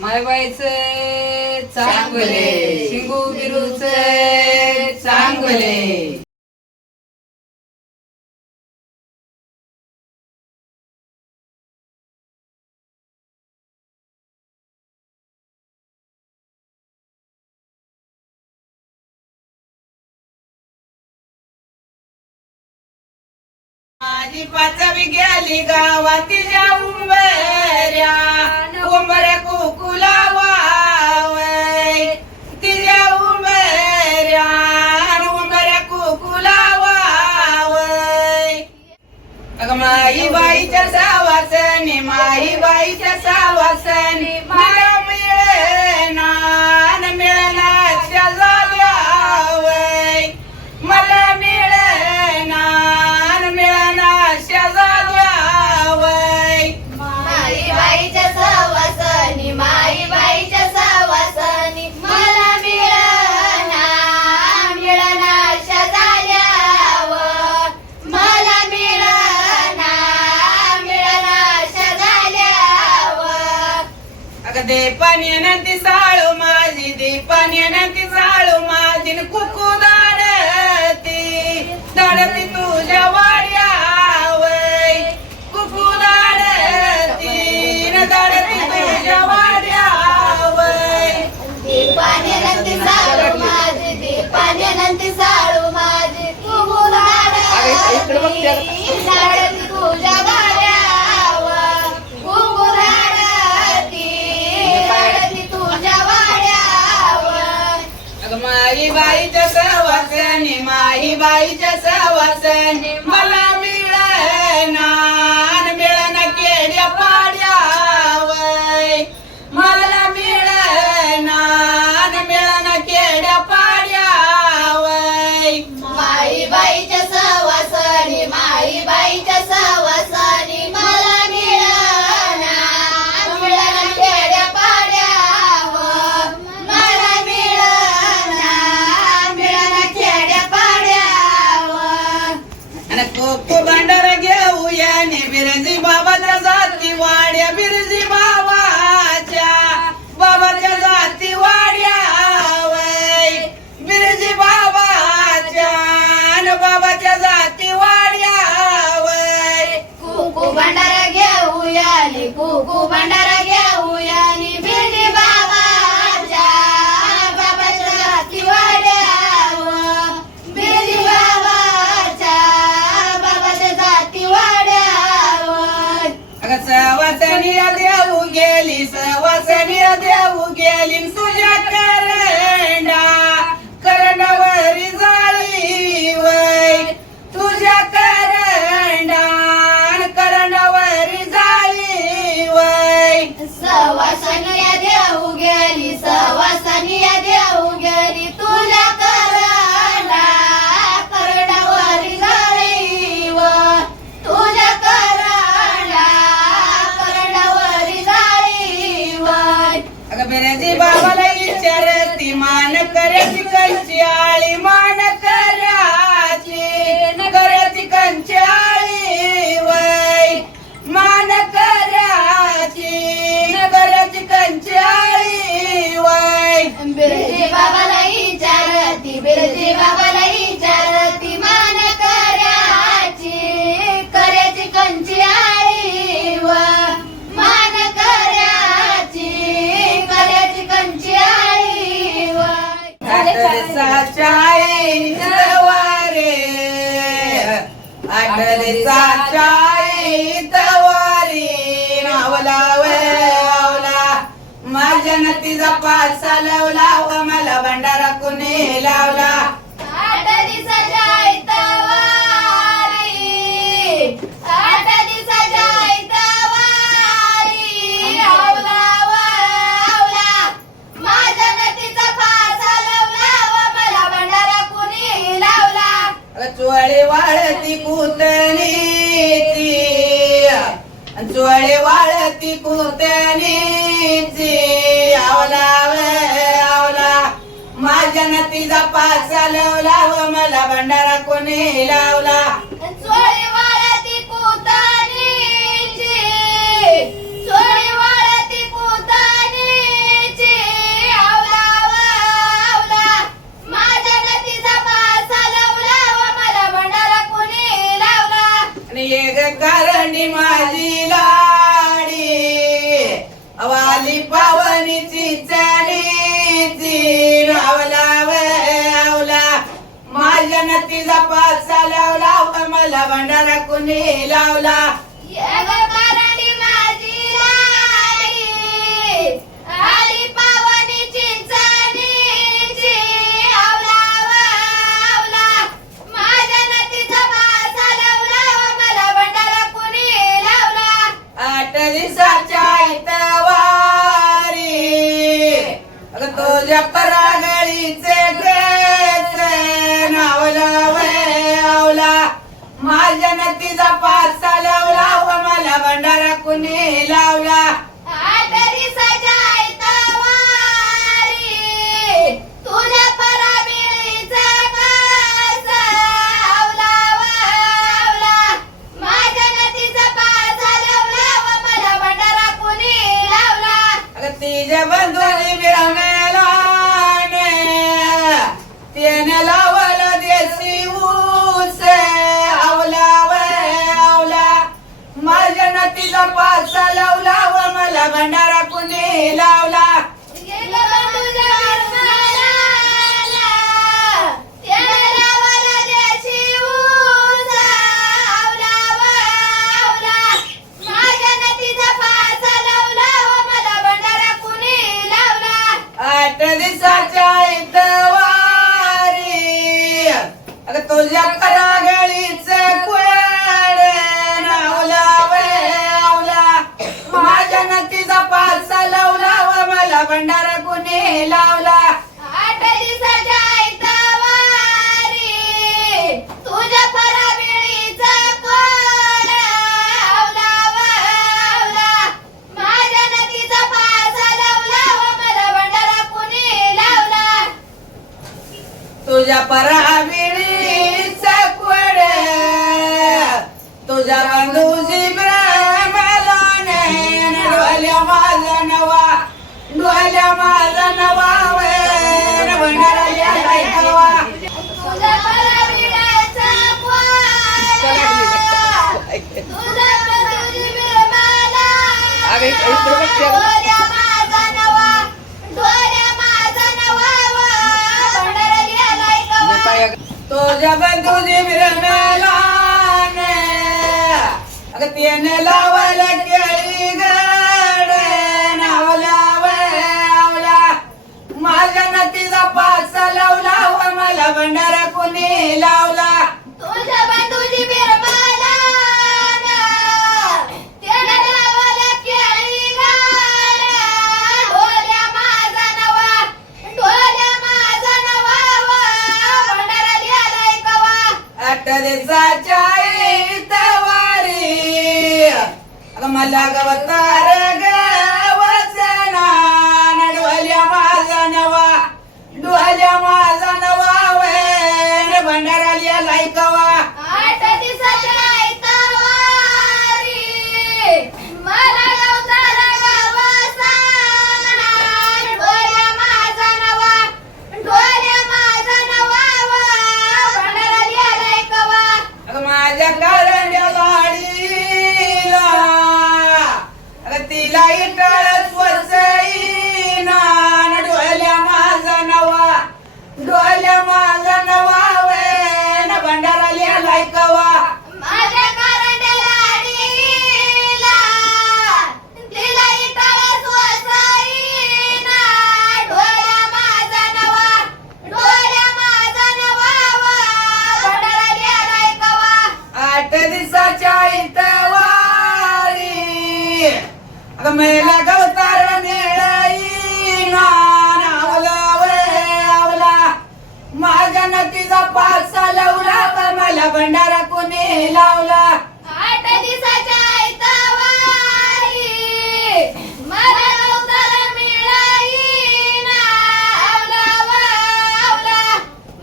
मायबाईचे चांगले, शिंगू बिरूचे चांगले. माझी पाचवी गेली गावात उंबऱ्या उंबऱ्या कुकुला वावय तिच्या उंबऱ्या उंबऱ्या कुकुला वावय. अगं माई बाईच्या सावासनी माई बाईच्या सावासनी मला मिळेना मिळण्याच्या झाल्यावय मला मिळेना मिळण्याच्या झाल्यावय. माई बाईच्या सवासनी माई बाईच्या सवासनी मला मिळना मिळण्याच्या झाल्यावर मला मिळना मिळण्याच्या झाल्यावर. अगं दे पाण्यानं साळू माझी दे पाण्यानं साळू माझी कुकू दाडती तुझ्या वाड्यावय कुकू दाडती तुझ्या वाड्यावय. दीपान्यानंती साळू माझी दीपान्यानंती साळू माझी कुकू दाडती तुझ्या वाड्यावर कुकू दाडती तुझ्या वाड्यावर. अगं माई बाईच्या सवासनी माई बाईच्या सवासनी मला मिळना मिळना केड्या पाड्यावय मला मिळना मिळना केड्या पाड्यावय. माई बाईच्या सवासनी माई बाईच्या सवासनी मला मिळना मिळना खेड्या पाड्यावर मला मिळना मिळना खेड्या पाड्यावर. आणि कोको भांडार घेऊया ने बिरजी बाबाच्या जाती वाड्या बिरजी बाबाच्या जाती वाड्यावय बिरजी बाबाच्या जाती वाड्यावय. कुकू भंडारा घेऊयाली कुकू भंडारा घेऊयाली बिरजी बाबाच्या जाती वाड्यावर बिरजी बाबाच्या जाती वाड्यावर. अगं सवासनी देऊ गेली सवासनी देऊ गेली तुझ्या करंडावरी जाळी वय तुझ्या करंडावरी जाळी वय. सवासनिया देऊ गेली सवासनिया देऊ गेली तुझ्या करंडावरी जाळीवर तुझ्या करंडावरी जाळीवर. अगं बिरजी बाबाला विचारती मान करायची कंची आळी मान करायची कंची आळी वय मान करायची कंची आळी वय. बिरजी बाबाला विचारती बिरजी बाबाला विचारती मान करायची कंची आळीवर मान करायची कंची आळीवर. आठरसाच्या वारे आठरसाच्या वारी आवला माझ्या नतीचा पासा लावला व मला भंडारा कुणी लावला. 8 दिवसाच्या इतवारी 8 दिवसाच्या इतवारी आवला माझ्या नतीचा फासा लावला व मला भंडारा कुणी लावला. चोळे वाळती कुतनीची चोळे वाळती कुतनीची आवला माझ्या नतीचा पासा लावला व मला भंडारा कोणी लावला. चोळी वाळती कुतनीची पासा लावला व मला भंडारा कुणी लावला ये ग कारणी माझी राणी आली पावनी चिंचणीची आवला व आवला माझ्या नदीचा पासा लावला व मला भंडारा कुणी लावला 8 दिवसाच्या इतवारी अगं तुझ्या परागळीचे नावला वे आवला माझ्या नदीचा पासा लावला व मला भंडारा कुणी लावला 8 दिवसाच्या इतवारी तुझ्या पराबिळीचा कासा आवला व आवला माझ्या नदीचा पासा लावला व मला भंडारा कुणी लावला अगं तिच्या बंधुनी बिरमेला त्याने लावलं देशी ऊस आवला वे आवला माझ्या नदीचा पासा लावला व मला भंडारा कुणी लावला गेलं तुझ्या वरमाला त्याने लावला देशी ऊस आवला व आवला माझ्या नदीचा पासा लावला व मला भंडारा कुणी लावला 8 दिवसाच्या इतवारी अगं तुझ्या परागळीच कुळ नावला वे आवला माझ्या नदीचा पासा लावला व मला भंडारा कुणी लावला 8 दिवसाच्या इतवारी तुझ्या पराबिळीचा कोड आवला व आवला माझ्या नदीचा पासा लावला व मला भंडारा कुणी लावला तुझ्या पराबिळीचा कुळ तुझ्या बंधूची प्रेमलाने डोल्या माझा नवा वे भंडारा ऐकवा तुझ्या पराबिळीचा कोड तुझ्या बंधूची प्रेमाला डोल्या माझा नवा व भंडारा लिहायलाय गवा तुझ्या बंधूची बिरमेला अगं त्याने लावलं केळी गड नावला वे आवला माझ्या नदीचा पासा लावला व मला भंडारा कुणी लावला तुझ्या बंधूची बिरमाला त्याने लावला केळी गाड डोल्या माझा नवा व भंडारा लिहायलाय गवा 8 दिवसाच्या इतवारी अगं मला गवतार गवसना डोल्या माझा नवा वे भंडारा लिहायलाय कवा 8 दिवसाच्या इतवारी मला गवताला गवसना डोल्या माझा नवा व भंडारा लिहायलाय गवा अगं माझ्या कारंड्या लाडीला अगं तिला इटळत वसईना डोल्या माझा नवा वे भंडारा लिहायलाय कवा माझ्या कारंड्याला अडीला तिला इटाळ्यात वसाईना डोल्या माझा नवा व भंडारा लिहायलाय गवा 8 दिवसाच्या इतवारी अगं मेला गवतार निळाईना नावला वे आवला माझ्या नदीचा पासा लावला व मला भंडारा कुणी लावला 8 दिवसाच्या इतवारी मला गवताला मिळाईना आवला व आवला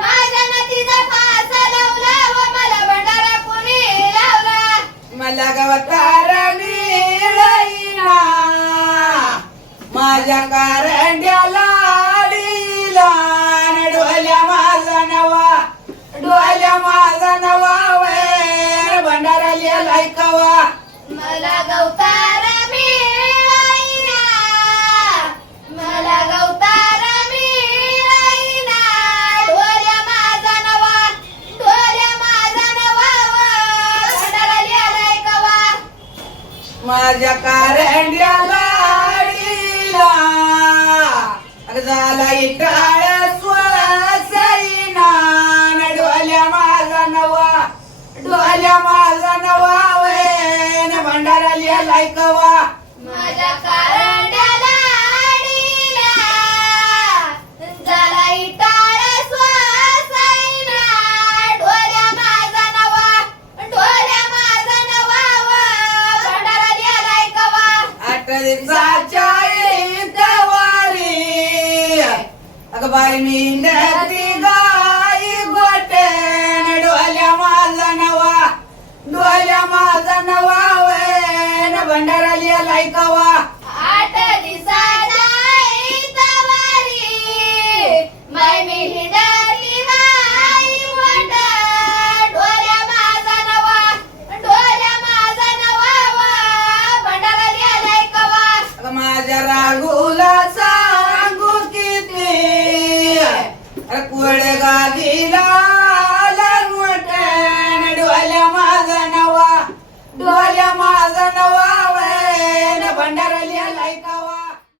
माझ्या नदीचा पासा लावला व मला भंडारा कुणी लावला मला गवतार मिळाईना माझ्या कारंड्याला अडीला डोल्या माझा नवा वे भंडारा लिहायलाय कवा मला गवतार मिळाईना डोल्या माझा माझ्या कारंड्या लाडीला अग झाला इटाळ स्वसईना डोल्या माझा नवा वेन भंडारा लिहालाय कवा माझ्या कारंड्याला आडीला झाला इटाळ श्वासाईना डोल्या माझा नवा भंडारा लिहालाय कवा 8 दिवसाच्या इतवारी अग बाई मी नदी गाई गोटेन डोल्या माझा नवा वेन भंडारा लिहालाय कवा 8 दिवसाच्या इतवारी बाई मी हिंडली बाई मोठ डोल्या माझा नवा भंडारा लिहालाय कवा अग माझ्या राघूला सांगू किती अरे कोळे गादीला मोठ्यान डोल्या माझा नवा वेन भंडारा लिहालाय कवा